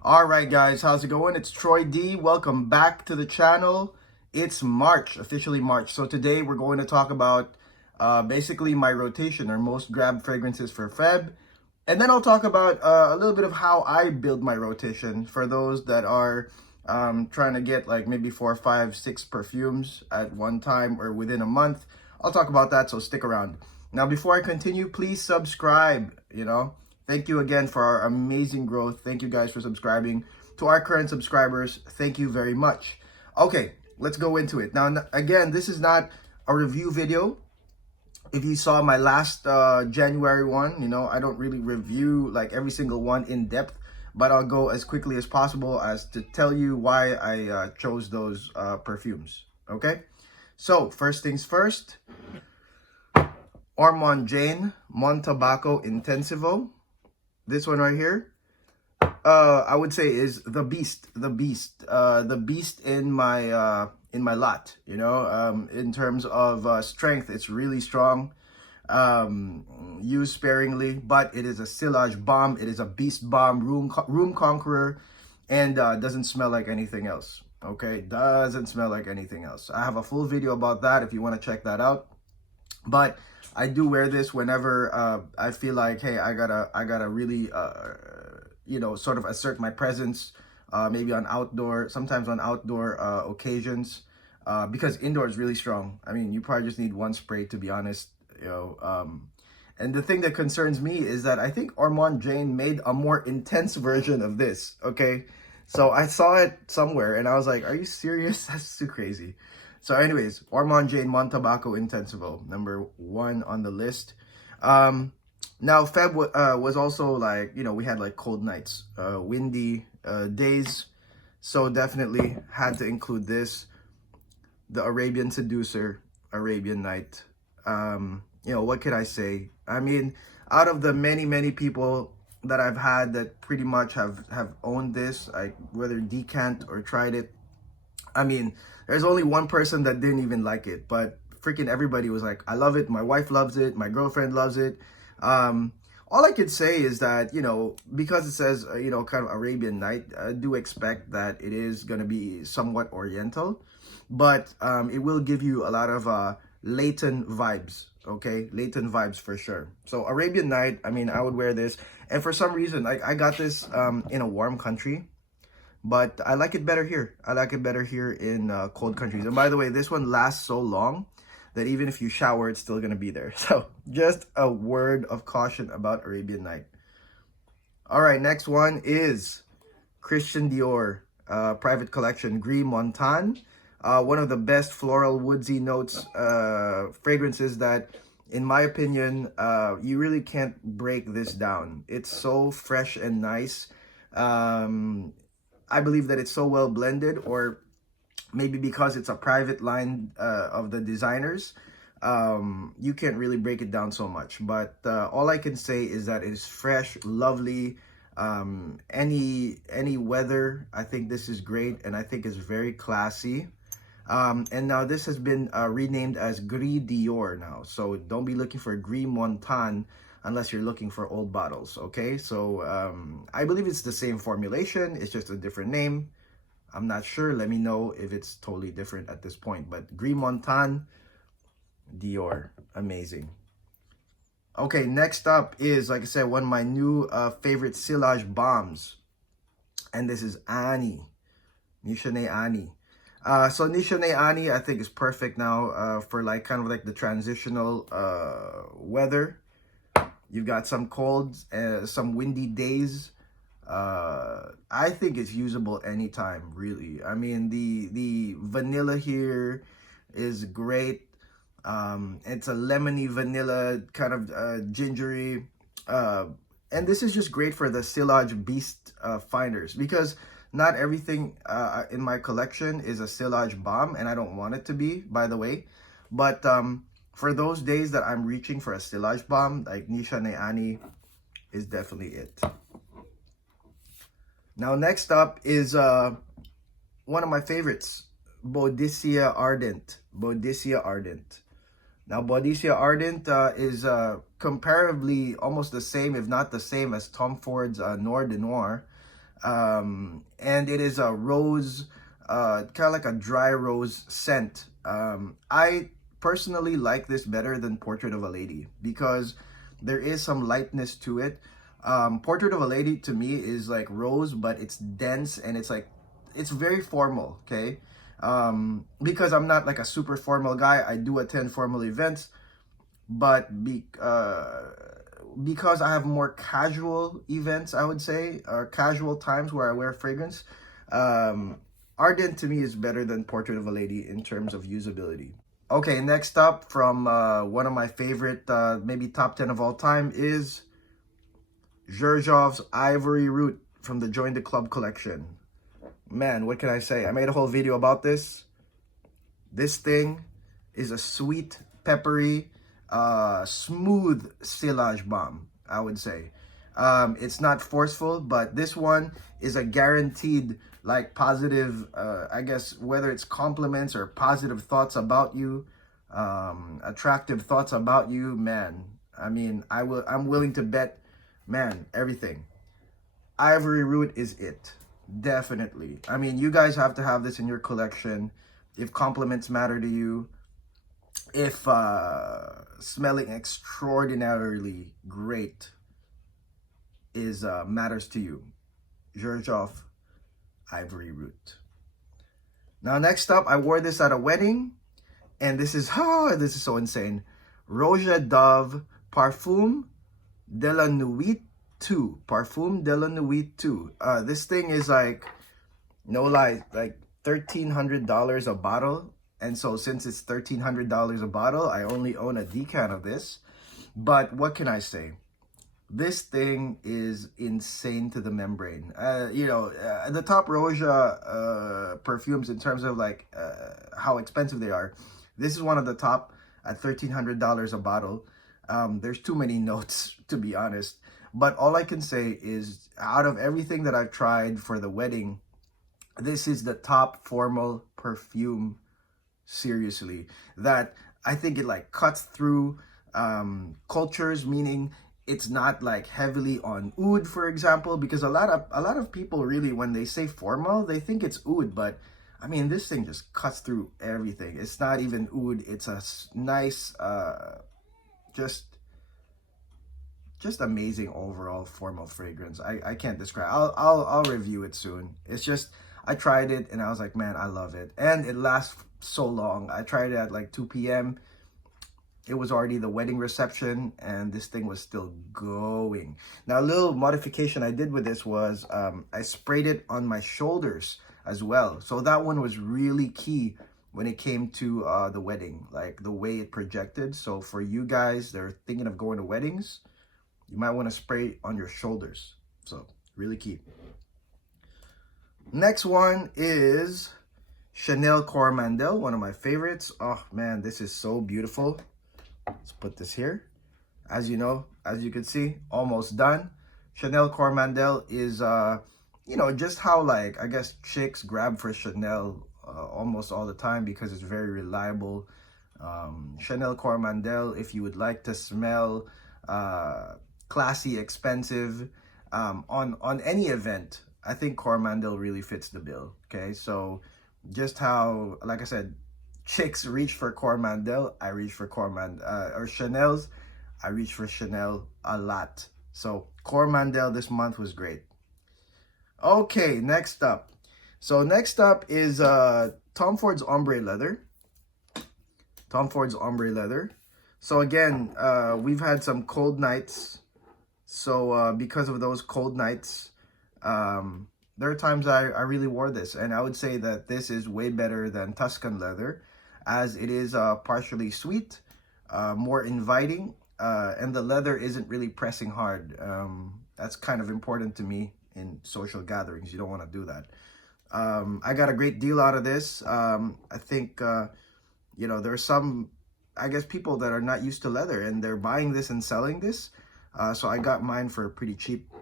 All right, guys, how's it going? It's Troy D. Welcome back to the channel. It's March, officially March. So today we're going to talk about basically my rotation or most grabbed fragrances for Feb. And then I'll talk about a little bit of how I build my rotation for those that are trying to get like maybe 4, 5, 6 perfumes at one time or within a month. I'll talk about that, so stick around. Now, before I continue, please subscribe. Thank you again for our amazing growth. Thank you guys for subscribing. To our current subscribers, thank you very much. Okay, let's go into it. Now, again, this is not a review video. If you saw my last January one, I don't really review like every single one in depth, but I'll go as quickly as possible as to tell you why I chose those perfumes. Okay, so first things first, Armand Montalban Intensivo. This one right here, I would say is the beast in my lot. In terms of strength, it's really strong. Used sparingly, but it is a sillage bomb. It is a beast bomb, room conqueror, and doesn't smell like anything else. Okay, doesn't smell like anything else. I have a full video about that if you want to check that out. But I do wear this whenever I feel like, hey, I gotta really, sort of assert my presence, maybe sometimes on outdoor occasions, because indoor is really strong. I mean, you probably just need one spray, to be honest. And the thing that concerns me is that I think Armand made a more intense version of this. Okay, so I saw it somewhere and I was like, are you serious? That's too crazy. So anyways, Armand Montalban Intensivo, number 1 on the list. Now Feb was also like, we had like cold nights, windy days. So definitely had to include this, the Arabian Seducer, Arabian Night. What could I say? I mean, out of the many people that I've had that pretty much have owned this, whether decant or tried it, I mean, there's only one person that didn't even like it, but freaking everybody was like, I love it. My wife loves it. My girlfriend loves it. All I could say is that, because it says, kind of Arabian Night, I do expect that it is going to be somewhat Oriental, but it will give you a lot of latent vibes. Okay, latent vibes for sure. So Arabian Night, I mean, I would wear this. And for some reason, I got this in a warm country. But I like it better here. I like it better here in cold countries. And by the way, this one lasts so long that even if you shower, it's still going to be there. So just a word of caution about Arabian Night. All right, next one is Christian Dior Private Collection Gris Montan. One of the best floral woodsy notes fragrances that, in my opinion, you really can't break this down. It's so fresh and nice. I believe that it's so well blended, or maybe because it's a private line of the designers, you can't really break it down so much. But all I can say is that it is fresh, lovely. Any weather, I think this is great, and I think it's very classy. And now this has been renamed as Gris Dior now. So don't be looking for Gris Montan unless you're looking for old bottles, okay? So I believe it's the same formulation. It's just a different name. I'm not sure. Let me know if it's totally different at this point. But Gris Montan Dior, amazing. Okay, next up is, like I said, one of my new favorite sillage bombs. And this is Annie, Nishane Annie. So Nishane Annie, I think, is perfect now for like kind of like the transitional weather. You've got some cold, some windy days. I think it's usable anytime, really. I mean, the vanilla here is great. It's a lemony vanilla, kind of gingery. And this is just great for the sillage beast finders, because not everything in my collection is a sillage bomb, and I don't want it to be, by the way. But for those days that I'm reaching for a sillage bomb, like Nishane Annie is definitely it. Now, next up is one of my favorites, Boadicea Ardent. Boadicea Ardent. Now, Boadicea Ardent is comparably almost the same, if not the same, as Tom Ford's Noir de Noir. And it is a rose, kind of like a dry rose scent. I personally like this better than Portrait of a Lady because there is some lightness to it. Portrait of a Lady to me is like rose, but it's dense and it's like, it's very formal, okay? Because I'm not like a super formal guy. I do attend formal events, but because I have more casual events, I would say, or casual times where I wear fragrance, Ardent to me is better than Portrait of a Lady in terms of usability. Okay, next up from one of my favorite, maybe top 10 of all time is Kirchhoff's Ivory Root from the Join the Club collection. Man, what can I say? I made a whole video about this. This thing is a sweet, peppery, smooth sillage bomb, I would say. It's not forceful, but this one is a guaranteed like positive, I guess, whether it's compliments or positive thoughts about you, attractive thoughts about you, man. I mean, I'm willing to bet, man, everything. Ivory Root is it. Definitely. I mean, you guys have to have this in your collection if compliments matter to you, if smelling extraordinarily great is matters to you. Kirchhoff Ivory Root. Now, next up, I wore this at a wedding, and this is so insane. Roja Dove Parfum de la Nuit 2. Parfum de la Nuit 2. This thing is like, no lie, like $1,300 a bottle. And so since it's $1,300 a bottle, I only own a decan of this. But what can I say? This thing is insane to the membrane. The top Roja perfumes in terms of like how expensive they are. This is one of the top at $1,300 a bottle. There's too many notes, to be honest. But all I can say is, out of everything that I've tried for the wedding, this is the top formal perfume, seriously, that I think it like cuts through cultures, meaning it's not like heavily on oud, for example, because a lot of people really, when they say formal, they think it's oud, but I mean, this thing just cuts through everything. It's not even oud. It's a nice, just amazing overall formal fragrance. I can't describe. I'll review it soon. It's just, I tried it and I was like, man, I love it, and it lasts so long. I tried it at like 2 p.m. It was already the wedding reception, and this thing was still going. Now, a little modification I did with this was I sprayed it on my shoulders as well. So that one was really key when it came to the wedding, like the way it projected. So for you guys that are thinking of going to weddings, you might want to spray on your shoulders. So really key. Next one is Chanel Coromandel, one of my favorites. Oh man, this is so beautiful. Let's put this here. As you know, as you can see, almost done. Chanel Coromandel is, just how like, I guess chicks grab for Chanel almost all the time because it's very reliable. Chanel Coromandel, if you would like to smell classy, expensive, on any event, I think Coromandel really fits the bill. Okay, so just how, like I said, chicks reach for Coromandel, I reach for or Chanel's, I reach for Chanel a lot. So Coromandel this month was great. Okay, next up. So next up is Tom Ford's Ombre Leather. Tom Ford's Ombre Leather. So again, we've had some cold nights. So because of those cold nights, there are times I really wore this. And I would say that this is way better than Tuscan Leather, as it is partially sweet, more inviting, and the leather isn't really pressing hard. That's kind of important to me in social gatherings. You don't want to do that. I got a great deal out of this. I think, there's some, I guess, people that are not used to leather and they're buying this and selling this. So I got mine for pretty cheap.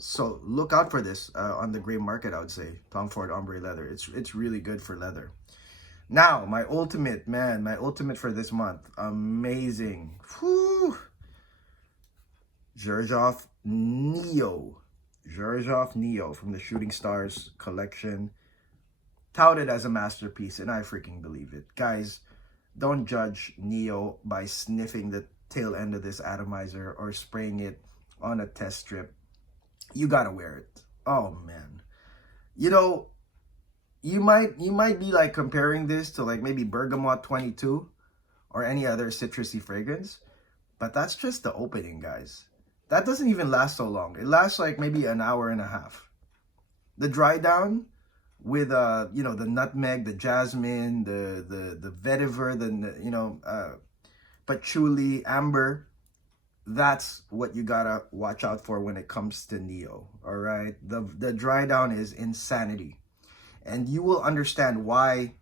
So look out for this on the gray market, I would say. Tom Ford Ombre Leather. It's really good for leather. Now, my ultimate for this month. Amazing. Whew. Kirchhoff Neo. Kirchhoff Neo from the Shooting Stars collection. Touted as a masterpiece, and I freaking believe it. Guys, don't judge Neo by sniffing the tail end of this atomizer or spraying it on a test strip. You gotta wear it. Oh man. You know, you might be like comparing this to like maybe Bergamot 22 or any other citrusy fragrance, but that's just the opening, guys. That doesn't even last so long. It lasts like maybe an hour and a half. The dry down with you know, the nutmeg, the jasmine, the vetiver, patchouli, amber, that's what you gotta watch out for when it comes to Neo. All right, the dry down is insanity, and you will understand why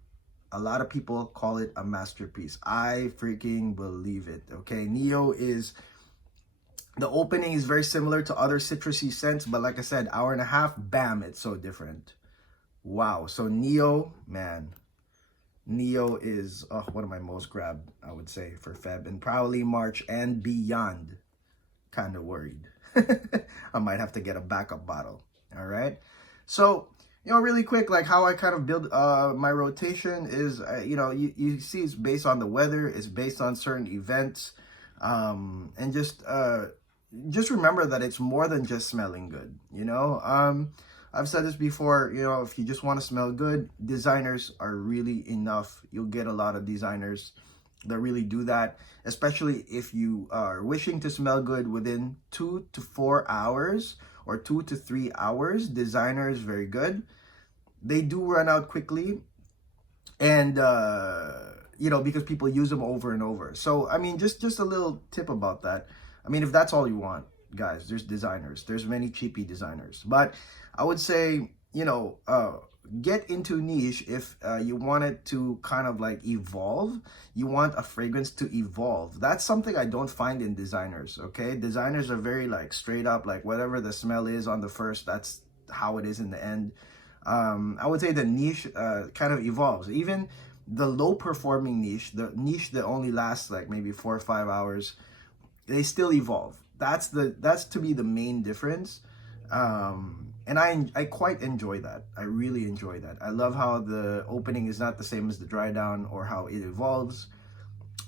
a lot of people call it a masterpiece. I freaking believe it. Okay, Neo is, the opening is very similar to other citrusy scents, but like I said, hour and a half, bam, it's so different. Wow. So Neo, man, Neo is one of my most grabbed, I would say, for Feb, and probably March and beyond. Kind of worried. I might have to get a backup bottle. All right. So, you know, really quick, like how I kind of build my rotation is, you know, you see it's based on the weather, it's based on certain events, and just remember that it's more than just smelling good, you know. I've said this before, you know, if you just want to smell good, designers are really enough. You'll get a lot of designers that really do that, especially if you are wishing to smell good within 2 to 4 hours or 2 to 3 hours. Designers, very good. They do run out quickly, and you know, because people use them over and over. So I mean, just a little tip about that. I mean, if that's all you want, guys, there's designers. There's many cheapy designers, but I would say, you know, get into niche if you want it to kind of like evolve. You want a fragrance to evolve. That's something I don't find in designers. Okay, designers are very like straight up, like whatever the smell is on the first, that's how it is in the end. I would say the niche kind of evolves. Even the low performing niche, the niche that only lasts like maybe 4 or 5 hours, they still evolve. That's to me the main difference. And I quite enjoy that. I really enjoy that. I love how the opening is not the same as the dry down or how it evolves.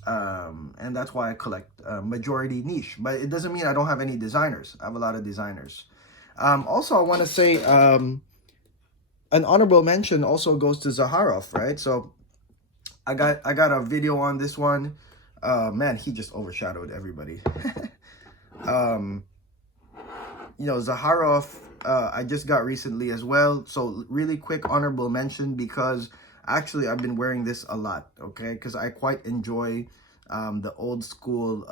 And that's why I collect majority niche. But it doesn't mean I don't have any designers. I have a lot of designers. Also, I want to say an honorable mention also goes to Zaharoff, right? So I got a video on this one. Man, he just overshadowed everybody. You know, Zaharoff, I just got recently as well. So really quick honorable mention, because actually I've been wearing this a lot, okay? Because I quite enjoy the old school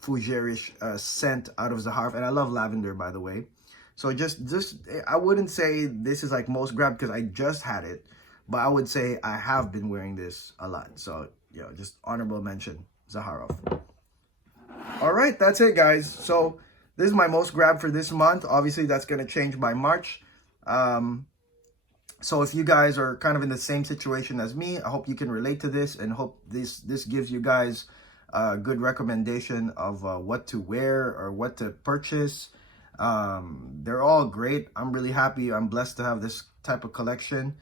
fougerish scent out of Zaharoff. And I love lavender, by the way. So just I wouldn't say this is like most grabbed because I just had it, but I would say I have been wearing this a lot. So, you know, just honorable mention, Zaharoff. All right, that's it, guys. So this is my most grabbed for this month. Obviously, that's going to change by March. So if you guys are kind of in the same situation as me, I hope you can relate to this, and hope this gives you guys a good recommendation of what to wear or what to purchase. They're all great. I'm really happy. I'm blessed to have this type of collection.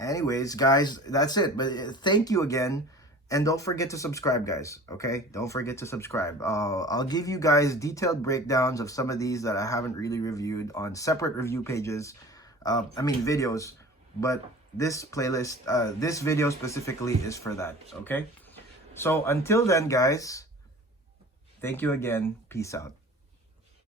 Anyways, guys, that's it. But thank you again. And don't forget to subscribe, guys, okay? Don't forget to subscribe. I'll give you guys detailed breakdowns of some of these that I haven't really reviewed on separate review pages. Videos. But this playlist, this video specifically is for that, okay? So until then, guys, thank you again. Peace out.